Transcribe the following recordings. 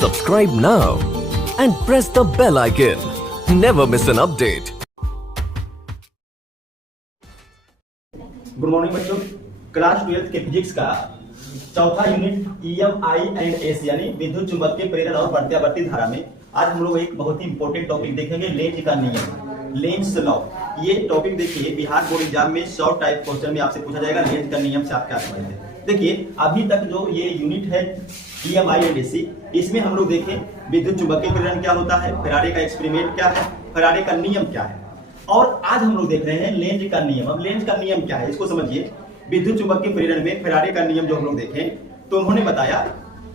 Subscribe now and press the bell icon. Never miss an update. Good morning बच्चों, class 12 के physics का चौथा unit EMI and S यानी विद्युत चुंबकीय प्रेरण और प्रत्यावर्ती धारा में आज हम लोग एक बहुत ही इंपॉर्टेंट टॉपिक देखेंगे, लेंज का नियम, लेंज लॉ। ये टॉपिक देखिए बिहार बोर्ड एग्जाम में शॉर्ट टाइप क्वेश्चन में आपसे पूछा जाएगा, लेंज का नियम से आप क्या समझते हैं। देखिए अभी तक जो ये यूनिट है EMI एंड S, इसमें हम लोग देखें विद्युत चुंबकीय प्रेरण क्या होता है, फैराडे का एक्सपेरिमेंट क्या है, फैराडे का नियम क्या है, और आज हम लोग देख रहे हैं लेंज का नियम। अब लेंज का नियम क्या है इसको समझिए। विद्युत चुंबकीय प्रेरण में फैराडे का नियम जो हम लोग देखें तो उन्होंने बताया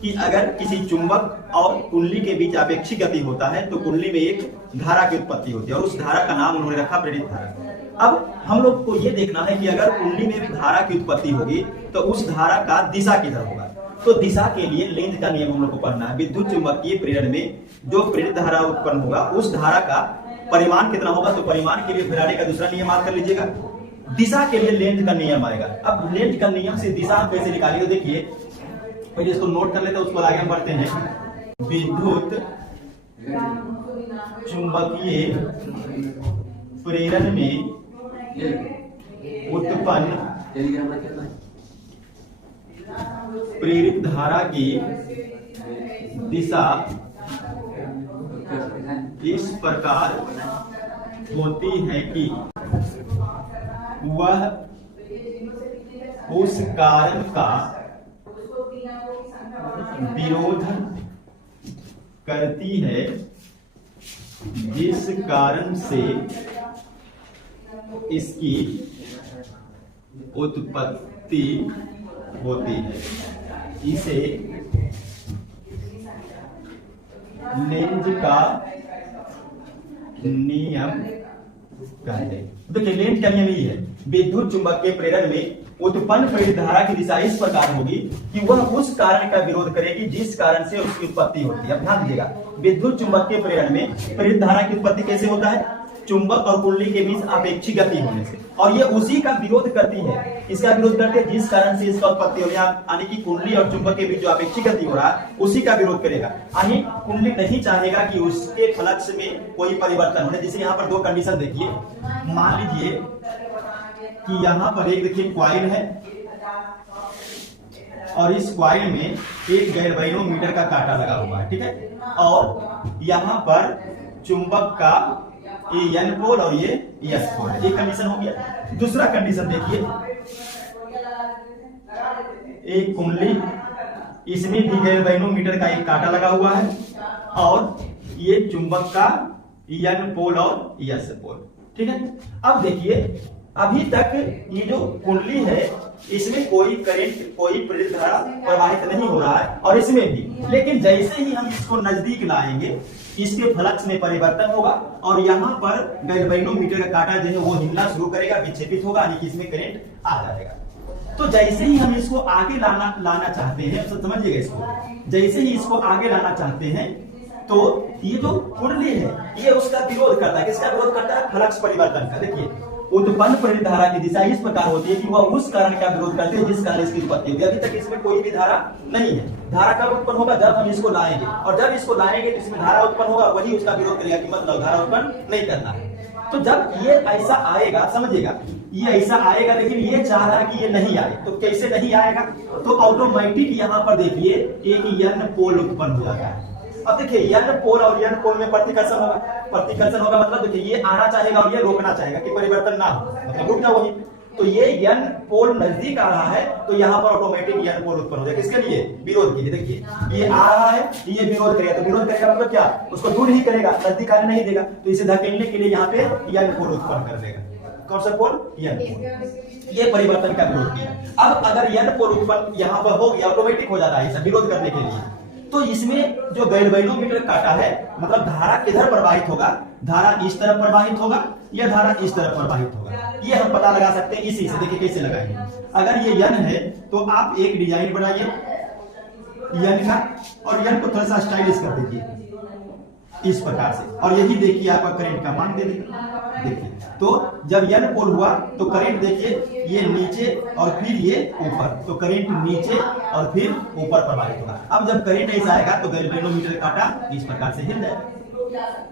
कि अगर किसी चुंबक और कुंडली के बीच आपेक्षिक गति होता है तो कुंडली में एक धारा की उत्पत्ति होती है और उस धारा का नाम उन्होंने रखा प्रेरित धारा। अब हम लोग को ये देखना है कि अगर कुंडली में धारा की उत्पत्ति होगी तो उस धारा का दिशा किधर होगा। तो दिशा के लिए लेंज का नियम हम लोग को पढ़ना है। विद्युत चुंबकीय प्रेरण में जो प्रेरित धारा उत्पन्न होगा उस धारा का परिमाण कितना होगा, तो परिमाण के लिए फैराडे का दूसरा नियम याद कर लीजिएगा। दिशा के लिए लेंज का नियम आएगा। अब लेंज का नियम से दिशा हम कैसे निकालिए, तो देखिए पहले इसको नोट कर लेते हैं, उसको आगे हम पढ़ते हैं। विद्युत चुंबकीय प्रेरण में उत्पन्न प्रेरित धारा की दिशा इस प्रकार होती है कि वह उस कारण का विरोध करती है जिस कारण से इसकी उत्पत्ति होती है। इसे लेंज का नियम कहते हैं। देखिए लेंज का नियम यही है, विद्युत चुंबकीय प्रेरण में उत्पन्न प्रेरित धारा की दिशा इस प्रकार होगी कि वह उस कारण का विरोध करेगी जिस कारण से उसकी उत्पत्ति होती है। अब ध्यान दीजिएगा, विद्युत चुंबकीय प्रेरण में प्रेरित धारा की उत्पत्ति कैसे होता है, चुंबक और कुंडली के बीच आपेक्षिक गति होने से, और ये उसी का विरोध करती है, इसका विरोध करते हैं जिस कारण से इसका उत्पत्ति हो रही है। यानी कि कुंडली और चुंबक के बीच जो आपेक्षिक गति हो रहा है उसी का विरोध करेगा। यानी कुंडली नहीं चाहेगा कि उसके फ्लक्स में कोई परिवर्तन हो। जैसे यहाँ पर दो कंडीशन देखिए, मान लीजिए कि यहाँ पर एक देखिए क्वाइल है और इस क्वाइल में एक गैल्वेनोमीटर का कांटा लगा हुआ है, ठीक है, और यहाँ पर चुंबक का ये N पोल और ये S पोल है। एक कंडीशन हो गया। दूसरा कंडीशन देखिए, एक कुंडली, इसमें भी गैल्वेनोमीटर का एक कांटा लगा हुआ है और ये चुंबक का N पोल और S पोल, ठीक है। अब देखिए अभी तक ये जो कुंडली है इसमें कोई करंट, कोई प्रेरित धारा प्रवाहित नहीं हो रहा है और इसमें भी, लेकिन जैसे ही हम इसको नजदीक लाएंगे इसके फ्लक्स में परिवर्तन होगा और यहाँ पर गैल्वेनोमीटर का कांटा जो है वो हिलना शुरू करेगा, विक्षेपित होगा, यानी कि इसमें करंट आ जाएगा। तो जैसे ही हम इसको आगे लाना चाहते हैं, तो समझिएगा इसको, जैसे ही इसको आगे लाना चाहते हैं तो ये जो कुंडली है ये उसका विरोध करता है। किसका विरोध करता है, फ्लक्स परिवर्तन का। देखिए उत्पन्न प्रेरित धारा की दिशा इस प्रकार होती है कि वह उस कारण का विरोध करते हैं जिस कारण इसकी उत्पत्ति होगी। अभी तक इसमें कोई भी धारा नहीं है। धारा कब उत्पन्न होगा, जब हम इसको लाएंगे, और जब इसको लाएंगे तो इसमें धारा उत्पन्न होगा, वही उसका विरोध करेगा कि मतलब धारा उत्पन्न नहीं करना है। तो जब ये ऐसा आएगा, समझिएगा ये ऐसा आएगा, लेकिन ये चाह रहा है कि ये नहीं आए, तो कैसे नहीं आएगा, तो ऑटोमेटिक यहाँ पर देखिए एक N पोल उत्पन्न हो जाता है। अब देखिए N पोल और N पोल में प्रतिकर्षण होगा, प्रतिकर्षण होगा मतलब देखिए ये आना चाहेगा और ये रोकना चाहेगा कि परिवर्तन ना हो, मतलब रुक जाओ वही। तो ये N पोल नजदीक आ रहा है तो यहाँ पर ऑटोमेटिक N पोल उत्पन्न हो जाएगा। किसके लिए, विरोध के लिए। देखिए ये आ रहा है, ये विरोध करेगा, तो विरोध करेगा मतलब क्या, उसको दूर ही करेगा, नजदीक आने नहीं देगा, तो इसे धकेलने के लिए यहाँ पे N पोल उत्पन्न कर देगा। कौन सा पोल, N पोल। ये परिवर्तन का विरोध किया। अब अगर N पोल उत्पन्न यहाँ पर हो गया, ऑटोमेटिक हो जाता है विरोध करने के लिए, तो इसमें जो गैल्वेनोमीटर कांटा है मतलब धारा किधर प्रवाहित होगा, धारा इस तरफ प्रवाहित होगा या धारा इस तरफ प्रवाहित होगा, ये हम पता लगा सकते हैं इसी से। देखिए कैसे लगाएंगे। अगर ये N है तो आप एक डिजाइन बनाइए N का और N को थोड़ा सा स्टाइलिश कर दीजिए। इस प्रकार से, और यही देखिए आपका करंट का मान दे देगा। देखिए तो जब n पोल हुआ तो करंट देखिए ये नीचे और फिर ये ऊपर, तो करंट नीचे और फिर ऊपर प्रवाहित होगा। अब जब करंट ऐसा आएगा तो गैल्वेनोमीटर कांटा इस प्रकार से हिल जाएगा।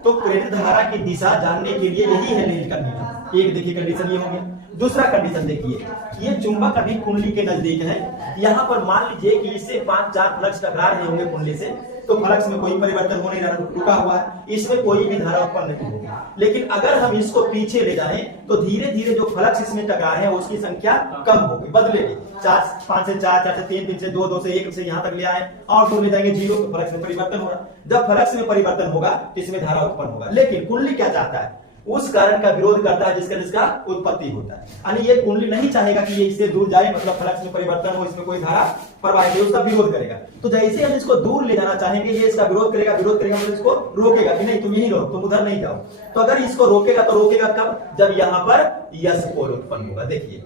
तो प्रेरित धारा की दिशा जानने के लिए यही है लेंज का नियम। एक देखिए कंडीशन ये हो गया। दूसरा कंडीशन देखिए, ये चुंबक अभी कुंडली के नजदीक है। यहाँ पर मान लीजिए कि इससे 5-4 फ्लक्स टकरा रहे होंगे कुंडली से, तो फ्लक्स में कोई परिवर्तन हो नहीं रहा, रुका हुआ है, इसमें कोई भी धारा उत्पन्न नहीं होगी। लेकिन अगर हम इसको पीछे ले जाएं तो धीरे धीरे जो फ्लक्स इसमें टकरा है उसकी संख्या कम होगी, बदलेगी। 5 से 4, 4 से 3, 3 से 2, 2 से 1 से यहाँ तक ले आए और तो ले जाएंगे 0, तो फ्लक्स में परिवर्तन हो रहा। जब फ्लक्स में परिवर्तन होगा तो इसमें धारा उत्पन्न होगा। लेकिन कुंडली क्या चाहता है? उस करंट का विरोध करता है जिसका उत्पत्ति होता है। यानी ये कुंडली नहीं चाहेगा कि ये इससे दूर जाए, मतलब फ्लक्स में परिवर्तन हो, इसमें कोई धारा प्रवाहित हो, उसका विरोध करेगा। तो जैसे हम इसको दूर ले जाना चाहेंगे ये इसका विरोध करेगा मतलब इसको रोकेगा कि नहीं तुम यहीं रहो, तुम उधर नहीं जाओ। तो अगर इसको रोकेगा तो रोकेगा कब? जब यहाँ पर यस पोल उत्पन्न होगा। देखिए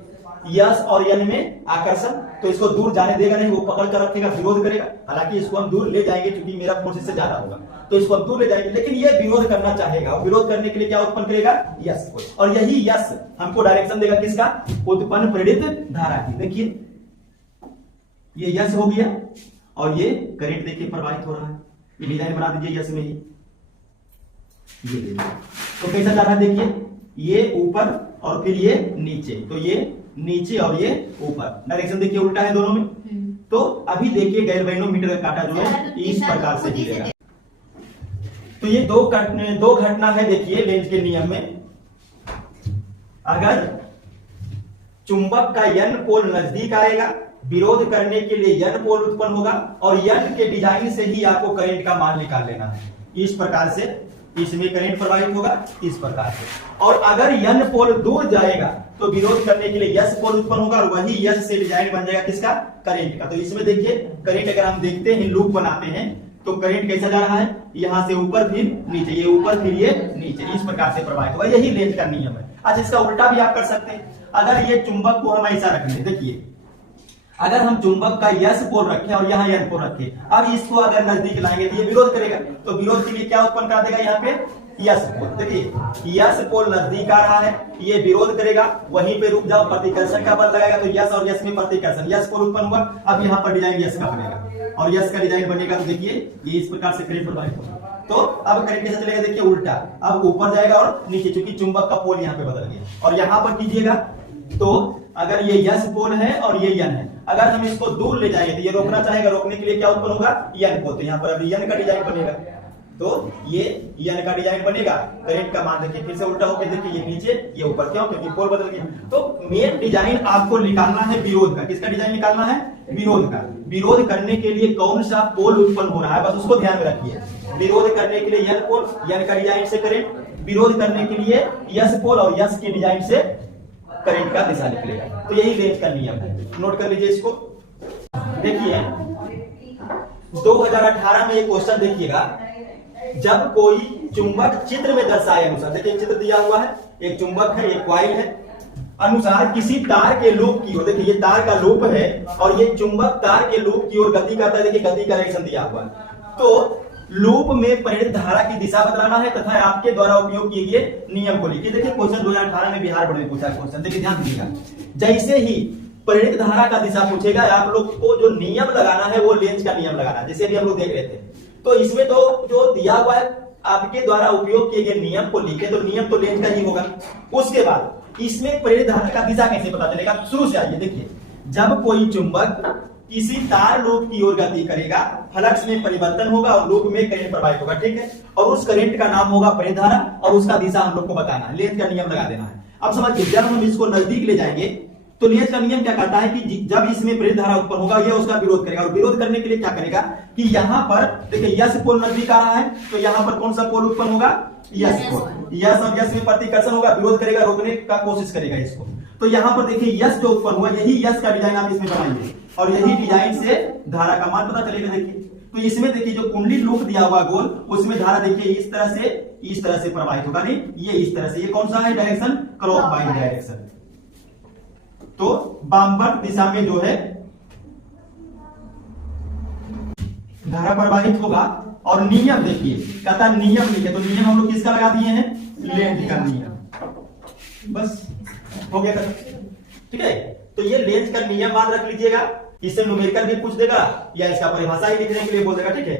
यस और यन में आकर्षण, तो इसको दूर जाने देगा नहीं, वो पकड़ कर रखेगा, विरोध करेगा। हालांकि इसको हम दूर ले जाएंगे क्योंकि मेरा फोर्स इससे ज्यादा होगा, तो इसको हम दूर ले जाएंगे, लेकिन ये विरोध करना चाहेगा। विरोध करने के लिए क्या उत्पन्न करेगा? यस को। और यही यस हमको डायरेक्शन देगा किसका? उत्पन्न प्रेरित धारा की। देखिए ये यस हो गया और ये करंट देखिए प्रवाहित हो रहा है। ये डिजाइन बना दीजिए यस में ही, ये देखिए तो कैसा जा रहा है? देखिए ये ऊपर और फिर ये नीचे, तो ये नीचे और ये ऊपर, डायरेक्शन देखिए उल्टा है दोनों में। तो अभी देखिए गैल्वेनोमीटर का कांटा जो है इस प्रकार से हिलेगा। तो ये दो घटना है देखिए लेंज के नियम में। अगर चुंबक का यन पोल नजदीक आएगा, विरोध करने के लिए यन पोल उत्पन्न होगा, और यन के डिजाइन से ही आपको करंट का मान निकाल लेना है। इस प्रकार से इसमें करंट प्रवाहित होगा, इस प्रकार से। और अगर यन पोल दूर जाएगा तो विरोध करने के लिए यस पोल उत्पन्न होगा, और वही यस से डिजाइन बन जाएगा किसका? करंट का। तो इसमें देखिए करंट अगर हम देखते हैं, लूप बनाते हैं, तो करंट कैसा जा रहा है? यहां से ऊपर फिर नीचे, ये ऊपर फिर ये नीचे, इस प्रकार से प्रवाहित होगा। यही लेंज का नियम है। अच्छा इसका उल्टा भी आप कर सकते हैं। अगर ये चुंबक को हम ऐसा रख लें, देखिए अगर हम चुंबक का यस पोल रखें और यहाँ यन पोल रखें, अब इसको अगर नजदीक लाएंगे तो ये विरोध करेगा, तो विरोध के लिए क्या उत्पन्न कर देगा? यहाँ पे यस पोल। देखिए यस पोल नजदीक आ रहा है, ये विरोध करेगा, वहीं पे रुक जाओ, प्रतिकर्षण का बल लगाएगा, तो यस और यस में प्रतिकर्षण, यस पोल उत्पन्न हुआ। अब यहाँ पर डिजाइन यस का बनेगा, और यस का डिजाइन बनेगा तो देखिए ये इस प्रकार से करंट प्रवाहित होगा। तो अब करंट कैसे चलेगा? देखिए उल्टा, अब ऊपर जाएगा और नीचे, क्योंकि चुंबक का पोल यहाँ पे बदल गया। और यहाँ पर कीजिएगा तो अगर ये यस पोल है और ये यन है, अगर हम इसको दूर ले जाएंगे तो ये रोकना चाहेगा, रोकने के लिए क्या उत्पन्न होगा? यन पोल। तो यहाँ पर अभी यन का डिजाइन बनेगा, तो ये यन का डिजाइन बनेगा। करंट का मान देखिए फिर से उल्टा होकर, देखिए ये नीचे ये ऊपर, क्यों? क्योंकि पोल बदल गया। तो मेन डिजाइन आपको निकालना है विरोध का। किसका डिजाइन निकालना है? विरोध का। विरोध करने के लिए कौन सा पोल उत्पन्न हो रहा है, बस उसको ध्यान में रखिए। विरोध करने के लिए यन पोल, यन का डिजाइन से करंट, विरोध करने के लिए यस पोल, और यस के डिजाइन से करंट का दिशा निकलेगा। तो यही लेंज का नियम है, नोट कर लीजिए इसको। देखिए 2018 में एक क्वेश्चन देखिएगा, जब कोई चुंबक चित्र में दर्शाए अनुसार, देखिए चित्र दिया हुआ है, एक चुंबक है, एक कॉइल है, अनुसार किसी तार के लूप की ओर, देखिए ये तार का लूप है और ये चुंबक तार के लूप की ओर गति करता है। देखिए गति का डायरेक्शन दिया हुआ है। तो लूप में प्रेरित धारा की दिशा बदलाना है तथा आपके द्वारा उपयोग किए गए नियम को लिखिए। देखिए क्वेश्चन 2018 में बिहार बोर्ड में पूछा क्वेश्चन, देखिए ध्यान दीजिएगा। जैसे ही प्रेरित धारा का दिशा पूछेगा, आप लोग को जो नियम लगाना है वो लेंज का नियम लगाना है, जैसे भी हम लोग देख रहे थे। तो इसमें तो जो दिया हुआ है आपके द्वारा उपयोग किए गए नियम को लिखे, तो नियम तो लेंज का ही होगा। उसके बाद इसमें प्रेरित धारा का दिशा कैसे पता चलेगा? शुरू से आइए। देखिए जब कोई चुंबक किसी तार लूप की ओर गति करेगा, फ्लक्स में परिवर्तन होगा और लूप में करंट प्रवाहित होगा, ठीक है। और उस करंट का नाम होगा प्रेरित धारा, और उसका दिशा हम लोग को बताना है, लेंज का नियम लगा देना है। अब समझिए, जब हम इसको नजदीक ले जाएंगे तो लेंज का नियम क्या कहता है कि जब इसमें प्रेरित धारा उत्पन्न होगा, यह उसका विरोध करेगा। और विरोध करने के लिए क्या करेगा कि यहाँ पर देखिए यस पोल नजदीक आ रहा है, तो यहाँ पर कौन सा पोल उत्पन्न होगा? यस पोल। यस और यस में प्रतिकर्षण होगा, विरोध करेगा, रोकने का कोशिश करेगा इसको। तो यहाँ पर देखिए यस जो उत्पन्न हुआ, यही यस का डिजाइन आप इसमें बनाएंगे, और यही डिजाइन से धारा का मान पता चलेगा। देखिए तो इसमें देखिए जो कुंडली लूप दिया हुआ गोल, उसमें धारा देखिए इस तरह से प्रवाहित होगा, नहीं ये इस तरह से। ये कौन सा है डायरेक्शन? Clockwise direction. तो वामवर्त दिशा में जो है धारा प्रवाहित होगा, और नियम देखिए, कहता नियम लिखे, तो नियम हम लोग किसका लगा दिए हैं, लेंथ का नियम, बस हो गया खत्म। ठीक है, तो ये लेंथ का नियम याद रख लीजिएगा, इससे न्यूमेरिकल भी पूछ देगा या इसका परिभाषा ही लिखने के लिए बोल देगा। ठीक है,